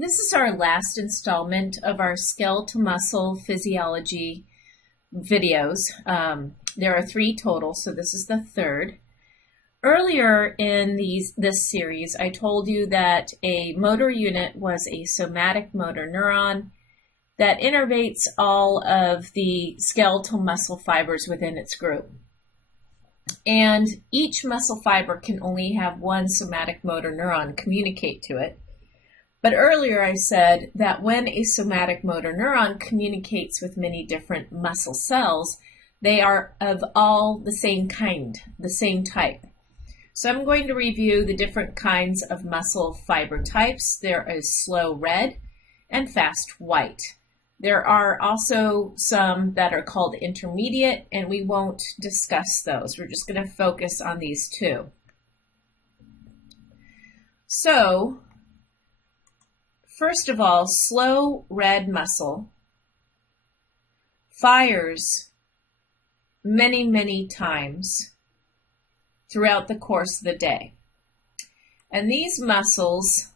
This is our last installment of our skeletal muscle physiology videos. There are 3 total, so this is the 3rd. Earlier in this series, I told you that a motor unit was a somatic motor neuron that innervates all of the skeletal muscle fibers within its group. And each muscle fiber can only have one somatic motor neuron communicate to it. But earlier I said that when a somatic motor neuron communicates with many different muscle cells, they are of all the same kind, the same type. So I'm going to review the different kinds of muscle fiber types. There is slow red and fast white. There are also some that are called intermediate, and we won't discuss those. We're just going to focus on these 2. So, first of all, slow red muscle fires many, many times throughout the course of the day. And these muscles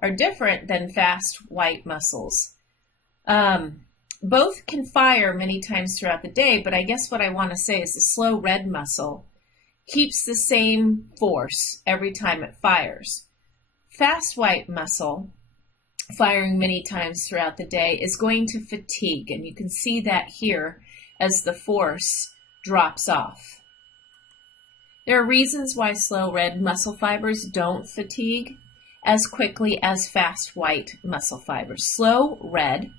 are different than fast white muscles. Both can fire many times throughout the day, but I guess what I want to say is the slow red muscle keeps the same force every time it fires. Fast white muscle, firing many times throughout the day, is going to fatigue, and you can see that here as the force drops off. There are reasons why slow red muscle fibers don't fatigue as quickly as fast white muscle fibers. Slow red,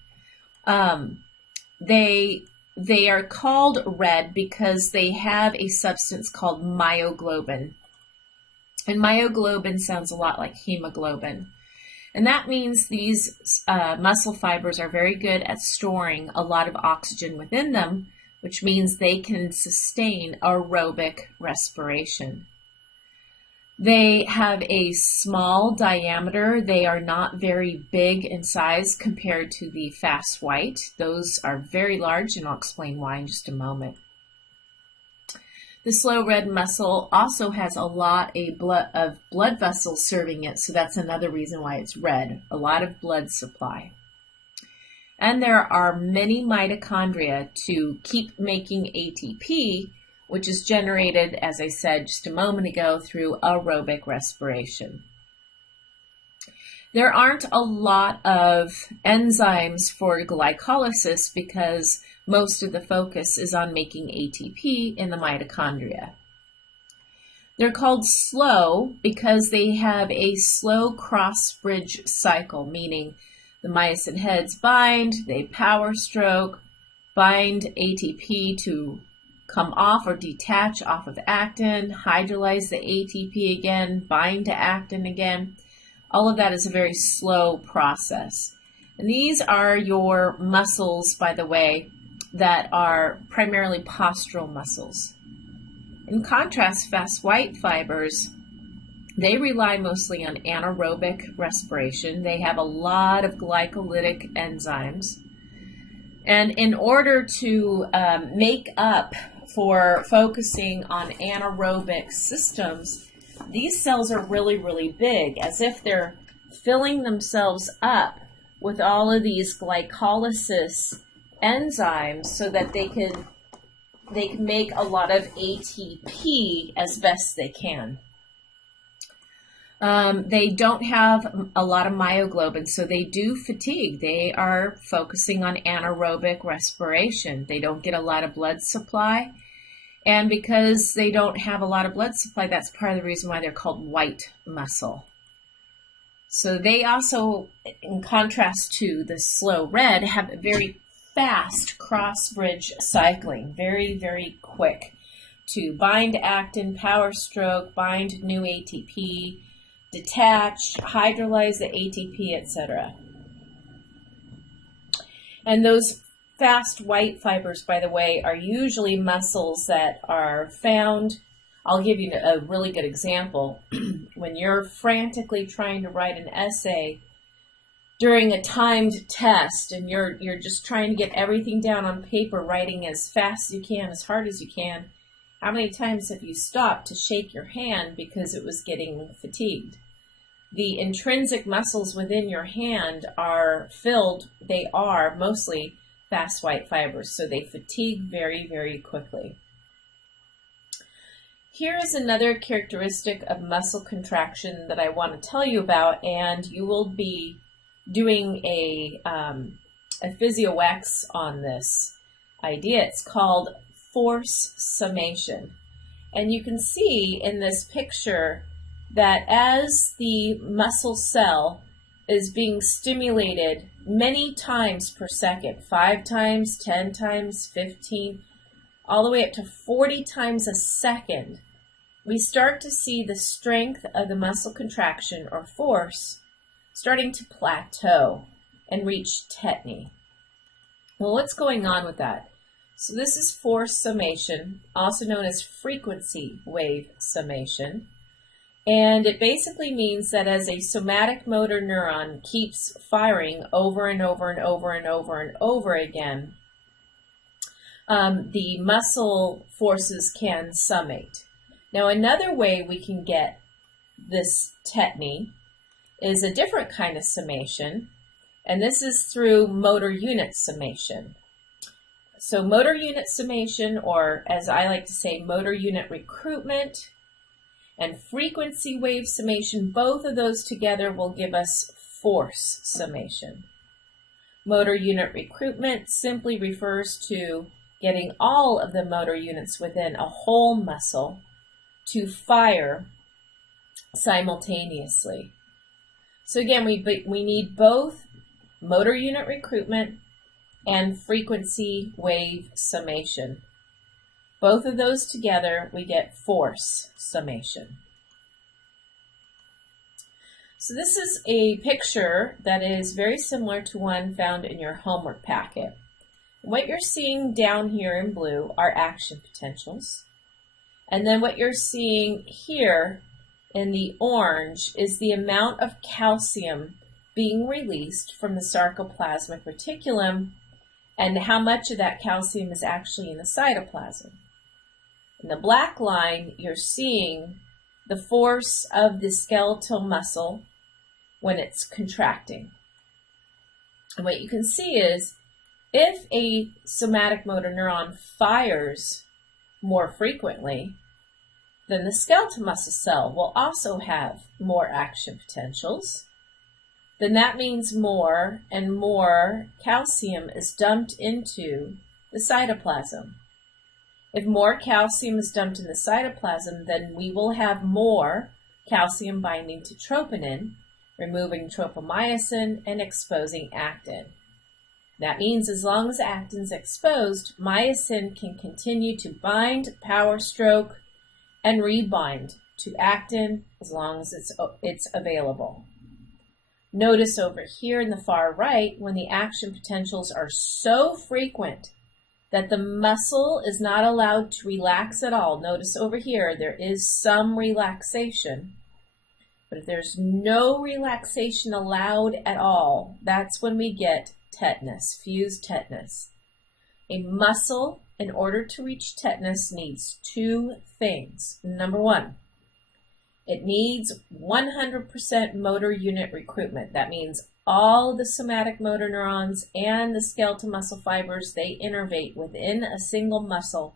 they are called red because they have a substance called myoglobin. And myoglobin sounds a lot like hemoglobin. And that means these muscle fibers are very good at storing a lot of oxygen within them, which means they can sustain aerobic respiration. They have a small diameter. They are not very big in size compared to the fast white. Those are very large, and I'll explain why in just a moment. The slow red muscle also has a lot of blood vessels serving it, so that's another reason why it's red, a lot of blood supply. And there are many mitochondria to keep making ATP, which is generated, as I said just a moment ago, through aerobic respiration. There aren't a lot of enzymes for glycolysis because most of the focus is on making ATP in the mitochondria. They're called slow because they have a slow cross-bridge cycle, meaning the myosin heads bind, they power stroke, bind ATP to come off or detach off of actin, hydrolyze the ATP again, bind to actin again. All of that is a very slow process. And these are your muscles, by the way, that are primarily postural muscles. In contrast, fast white fibers, they rely mostly on anaerobic respiration. They have a lot of glycolytic enzymes. And in order to make up for focusing on anaerobic systems, these cells are really, really big, as if they're filling themselves up with all of these glycolysis enzymes so that they can make a lot of ATP as best they can. They don't have a lot of myoglobin, so they do fatigue. They are focusing on anaerobic respiration. They don't get a lot of blood supply. And because they don't have a lot of blood supply, that's part of the reason why they're called white muscle. So they also, in contrast to the slow red, have a very fast cross-bridge cycling, very, very quick to bind actin, power stroke, bind new ATP, detach, hydrolyze the ATP, etc. And those fast white fibers, by the way, are usually muscles that are found. I'll give you a really good example. When you're frantically trying to write an essay during a timed test and you're just trying to get everything down on paper, writing as fast as you can, as hard as you can, how many times have you stopped to shake your hand because it was getting fatigued? the intrinsic muscles within your hand are filled, they are mostly fast white fibers, so they fatigue very, very quickly. Here is another characteristic of muscle contraction that I want to tell you about, and you will be doing a PhysioX on this idea. It's called force summation. And you can see in this picture that as the muscle cell is being stimulated many times per second, 5 times, 10 times, 15, all the way up to 40 times a second, we start to see the strength of the muscle contraction or force starting to plateau and reach tetany. Well, what's going on with that? So this is force summation, also known as frequency wave summation. And it basically means that as a somatic motor neuron keeps firing over and over and over and over and over again, the muscle forces can summate. Now, another way we can get this tetany is a different kind of summation, and this is through motor unit summation. So motor unit summation, or as I like to say, motor unit recruitment, and frequency wave summation, both of those together will give us force summation. Motor unit recruitment simply refers to getting all of the motor units within a whole muscle to fire simultaneously. So again, we need both motor unit recruitment and frequency wave summation. Both of those together, we get force summation. So this is a picture that is very similar to one found in your homework packet. What you're seeing down here in blue are action potentials. And then what you're seeing here in the orange is the amount of calcium being released from the sarcoplasmic reticulum and how much of that calcium is actually in the cytoplasm. In the black line, you're seeing the force of the skeletal muscle when it's contracting. And what you can see is if a somatic motor neuron fires more frequently, then the skeletal muscle cell will also have more action potentials. Then that means more and more calcium is dumped into the cytoplasm. If more calcium is dumped in the cytoplasm, then we will have more calcium binding to troponin, removing tropomyosin and exposing actin. That means as long as actin's exposed, myosin can continue to bind, power stroke, and rebind to actin as long as it's available. Notice over here in the far right, when the action potentials are so frequent that the muscle is not allowed to relax at all. Notice over here, there is some relaxation. But if there's no relaxation allowed at all, that's when we get tetanus, fused tetanus. A muscle, in order to reach tetanus, needs 2 things. Number 1, it needs 100% motor unit recruitment. That means all the somatic motor neurons and the skeletal muscle fibers, they innervate within a single muscle,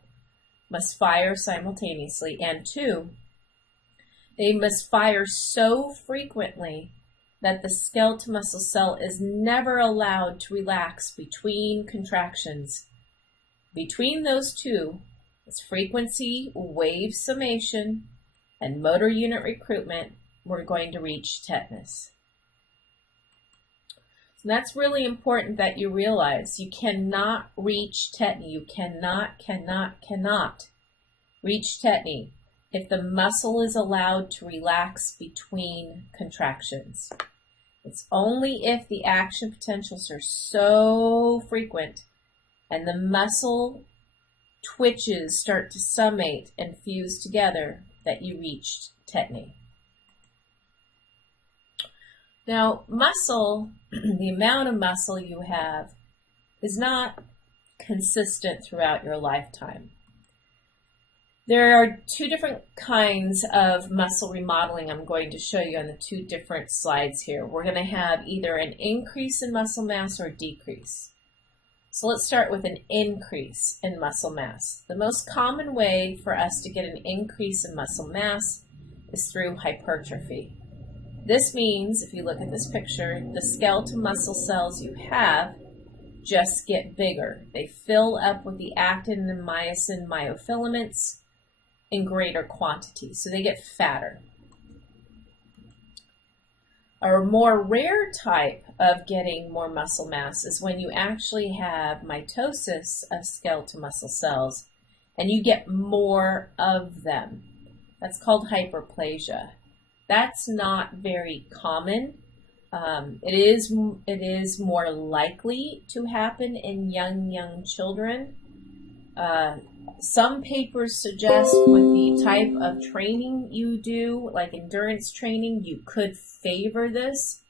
must fire simultaneously. And 2, they must fire so frequently that the skeletal muscle cell is never allowed to relax between contractions. Between those two, it's frequency wave summation and motor unit recruitment, we're going to reach tetanus. So that's really important that you realize. You cannot reach tetany. You cannot reach tetany if the muscle is allowed to relax between contractions. It's only if the action potentials are so frequent and the muscle twitches start to summate and fuse together that you reached tetany. Now, muscle, the amount of muscle you have is not consistent throughout your lifetime. There are two different kinds of muscle remodeling I'm going to show you on the two different slides here. We're going to have either an increase in muscle mass or a decrease. So let's start with an increase in muscle mass. The most common way for us to get an increase in muscle mass is through hypertrophy. This means, if you look at this picture, the skeletal muscle cells you have just get bigger. They fill up with the actin and myosin myofilaments in greater quantity, so they get fatter. A more rare type of getting more muscle mass is when you actually have mitosis of skeletal muscle cells and you get more of them. That's called hyperplasia. That's not very common. It is more likely to happen in young children. Some papers suggest with the type of training you do, like endurance training, you could favor this,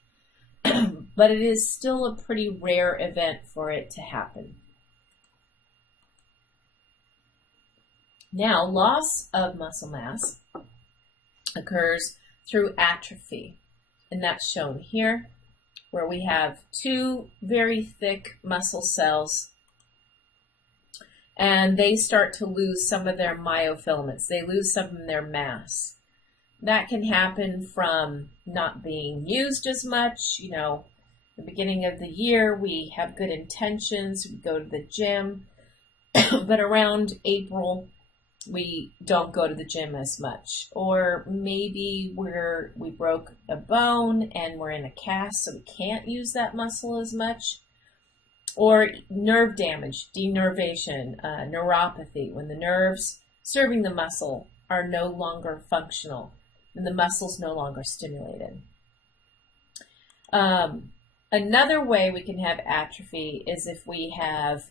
but it is still a pretty rare event for it to happen. Now, loss of muscle mass occurs through atrophy, and that's shown here, where we have two very thick muscle cells and they start to lose some of their myofilaments. They lose some of their mass. That can happen from not being used as much. You know, the beginning of the year, we have good intentions, we go to the gym, but around April, we don't go to the gym as much. Or maybe we broke a bone and we're in a cast, so we can't use that muscle as much. Or nerve damage, denervation, neuropathy, when the nerves serving the muscle are no longer functional and the muscle's no longer stimulated. Another way we can have atrophy is if we have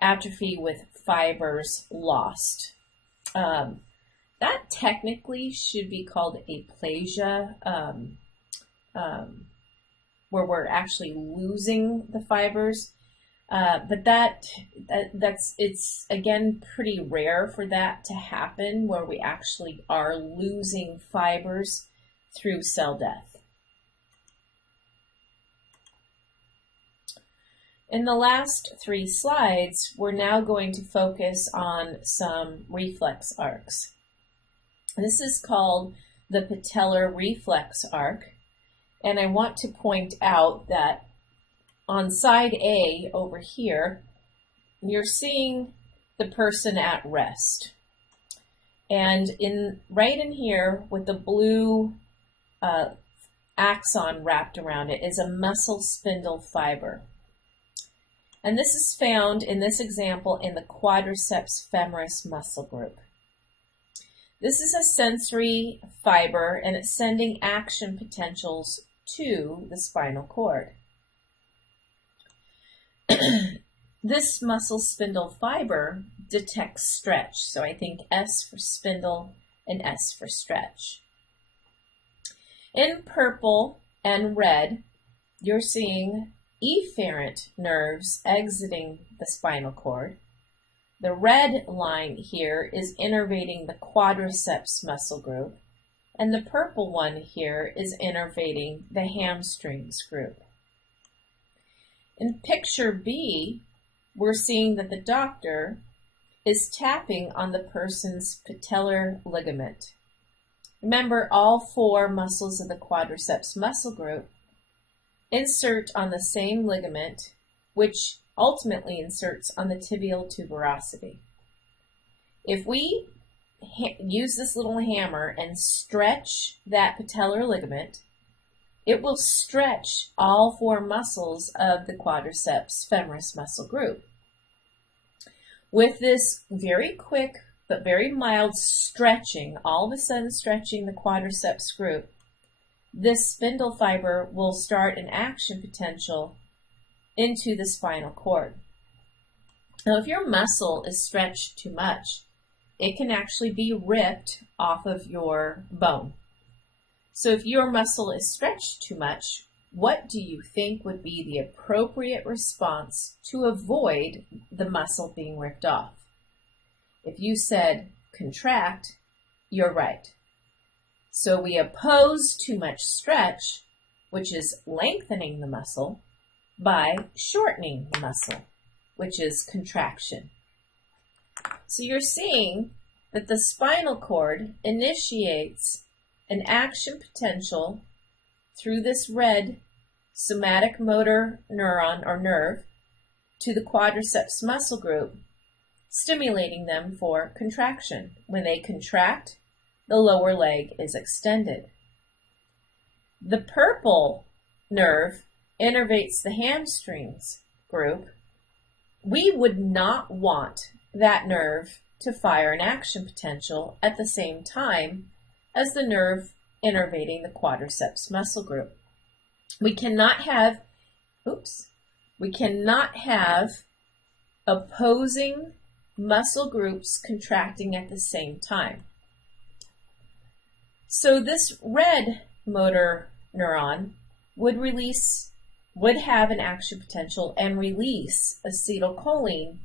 atrophy with fibers lost. That technically should be called aplasia, where we're actually losing the fibers. But it's again pretty rare for that to happen, where we actually are losing fibers through cell death. In the last three slides, we're now going to focus on some reflex arcs. This is called the patellar reflex arc, and I want to point out that on side A over here, you're seeing the person at rest. And right in here with the blue axon wrapped around it is a muscle spindle fiber. And this is found in this example in the quadriceps femoris muscle group. This is a sensory fiber and it's sending action potentials to the spinal cord. This muscle spindle fiber detects stretch, so I think S for spindle and S for stretch. In purple and red, you're seeing efferent nerves exiting the spinal cord. The red line here is innervating the quadriceps muscle group, and the purple one here is innervating the hamstrings group. In picture B, we're seeing that the doctor is tapping on the person's patellar ligament. Remember, all four muscles of the quadriceps muscle group insert on the same ligament, which ultimately inserts on the tibial tuberosity. If we use this little hammer and stretch that patellar ligament, it will stretch all four muscles of the quadriceps femoris muscle group. With this very quick but very mild stretching, all of a sudden stretching the quadriceps group, this spindle fiber will start an action potential into the spinal cord. Now, if your muscle is stretched too much, it can actually be ripped off of your bone. So if your muscle is stretched too much, what do you think would be the appropriate response to avoid the muscle being ripped off? If you said, contract, you're right. So we oppose too much stretch, which is lengthening the muscle, by shortening the muscle, which is contraction. So you're seeing that the spinal cord initiates an action potential through this red somatic motor neuron or nerve to the quadriceps muscle group, stimulating them for contraction. When they contract, the lower leg is extended. The purple nerve innervates the hamstrings group. We would not want that nerve to fire an action potential at the same time as the nerve innervating the quadriceps muscle group. We cannot have opposing muscle groups contracting at the same time. So this red motor neuron would have an action potential and release acetylcholine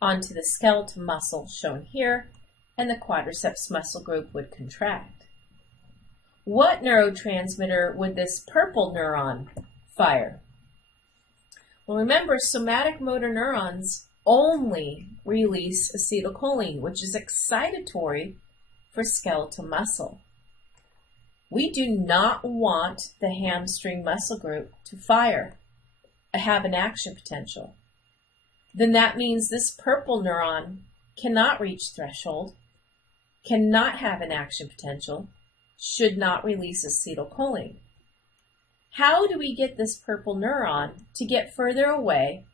onto the skeletal muscle shown here, and the quadriceps muscle group would contract. What neurotransmitter would this purple neuron fire? Well, remember, somatic motor neurons only release acetylcholine, which is excitatory for skeletal muscle. We do not want the hamstring muscle group to have an action potential. Then that means this purple neuron cannot reach threshold, cannot have an action potential, should not release acetylcholine. How do we get this purple neuron to get further away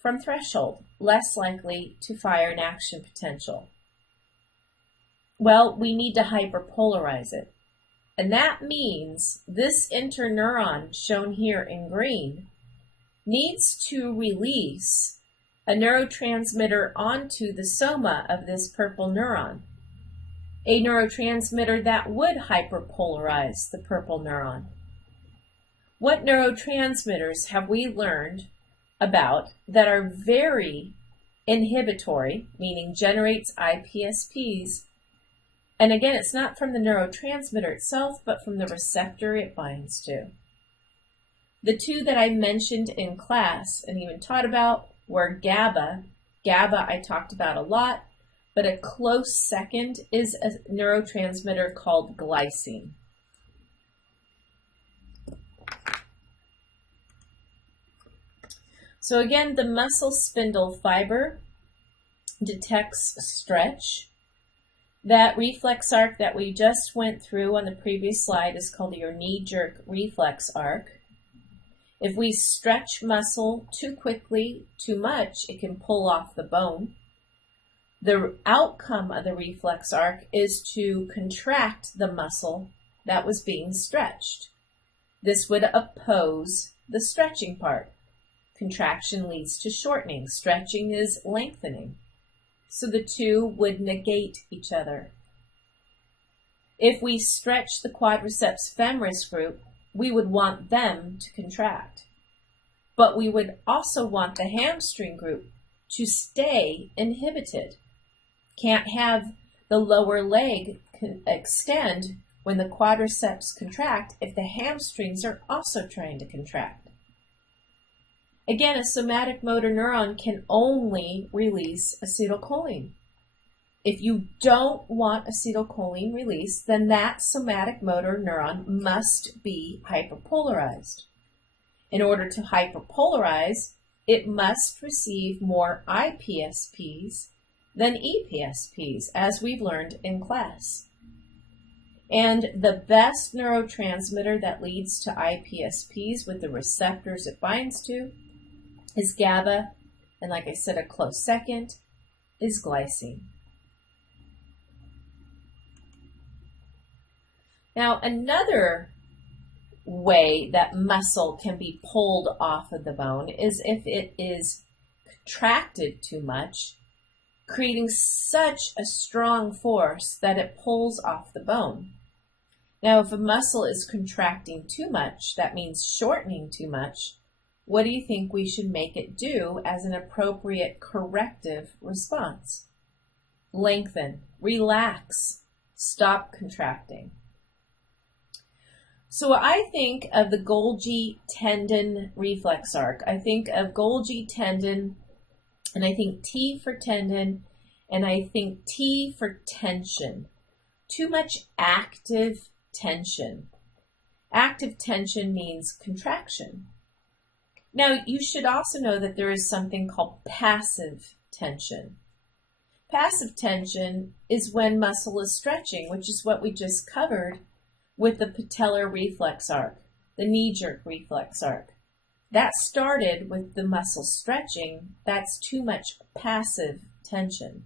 from threshold, less likely to fire an action potential? Well, we need to hyperpolarize it. And that means this interneuron, shown here in green, needs to release a neurotransmitter onto the soma of this purple neuron, a neurotransmitter that would hyperpolarize the purple neuron. What neurotransmitters have we learned about that are very inhibitory, meaning generates iPSPs? And again, it's not from the neurotransmitter itself, but from the receptor it binds to. The two that I mentioned in class and even taught about were GABA. GABA I talked about a lot, but a close second is a neurotransmitter called glycine. So again, the muscle spindle fiber detects stretch. That reflex arc that we just went through on the previous slide is called your knee-jerk reflex arc. If we stretch muscle too quickly, too much, it can pull off the bone. The outcome of the reflex arc is to contract the muscle that was being stretched. This would oppose the stretching part. Contraction leads to shortening. Stretching is lengthening. So the two would negate each other. If we stretch the quadriceps femoris group, we would want them to contract. But we would also want the hamstring group to stay inhibited. Can't have the lower leg extend when the quadriceps contract if the hamstrings are also trying to contract. Again, a somatic motor neuron can only release acetylcholine. If you don't want acetylcholine release, then that somatic motor neuron must be hyperpolarized. In order to hyperpolarize, it must receive more iPSPs than EPSPs, as we've learned in class. And the best neurotransmitter that leads to iPSPs with the receptors it binds to is GABA, and like I said, a close second is glycine. Now, another way that muscle can be pulled off of the bone is if it is contracted too much, creating such a strong force that it pulls off the bone. Now, if a muscle is contracting too much, that means shortening too much. What do you think we should make it do as an appropriate corrective response? lengthen, relax, stop contracting. So I think of the Golgi tendon reflex arc. I think of Golgi tendon, and I think T for tendon, and I think T for tension. Too much active tension. Active tension means contraction. Now, you should also know that there is something called passive tension. Passive tension is when muscle is stretching, which is what we just covered with the patellar reflex arc, the knee-jerk reflex arc. That started with the muscle stretching. That's too much passive tension.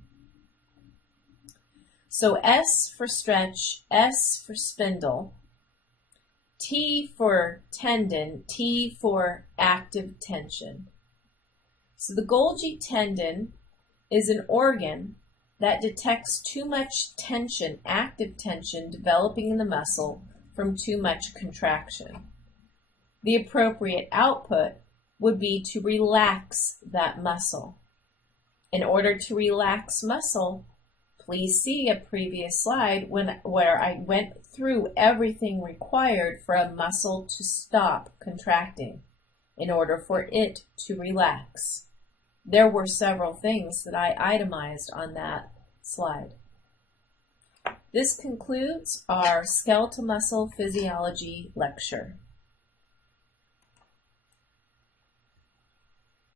So S for stretch, S for spindle, T for tendon, T for active tension. So the Golgi tendon is an organ that detects too much tension, active tension, developing in the muscle from too much contraction. The appropriate output would be to relax that muscle. In order to relax muscle, please see a previous slide where I went through everything required for a muscle to stop contracting in order for it to relax. There were several things that I itemized on that slide. This concludes our skeletal muscle physiology lecture.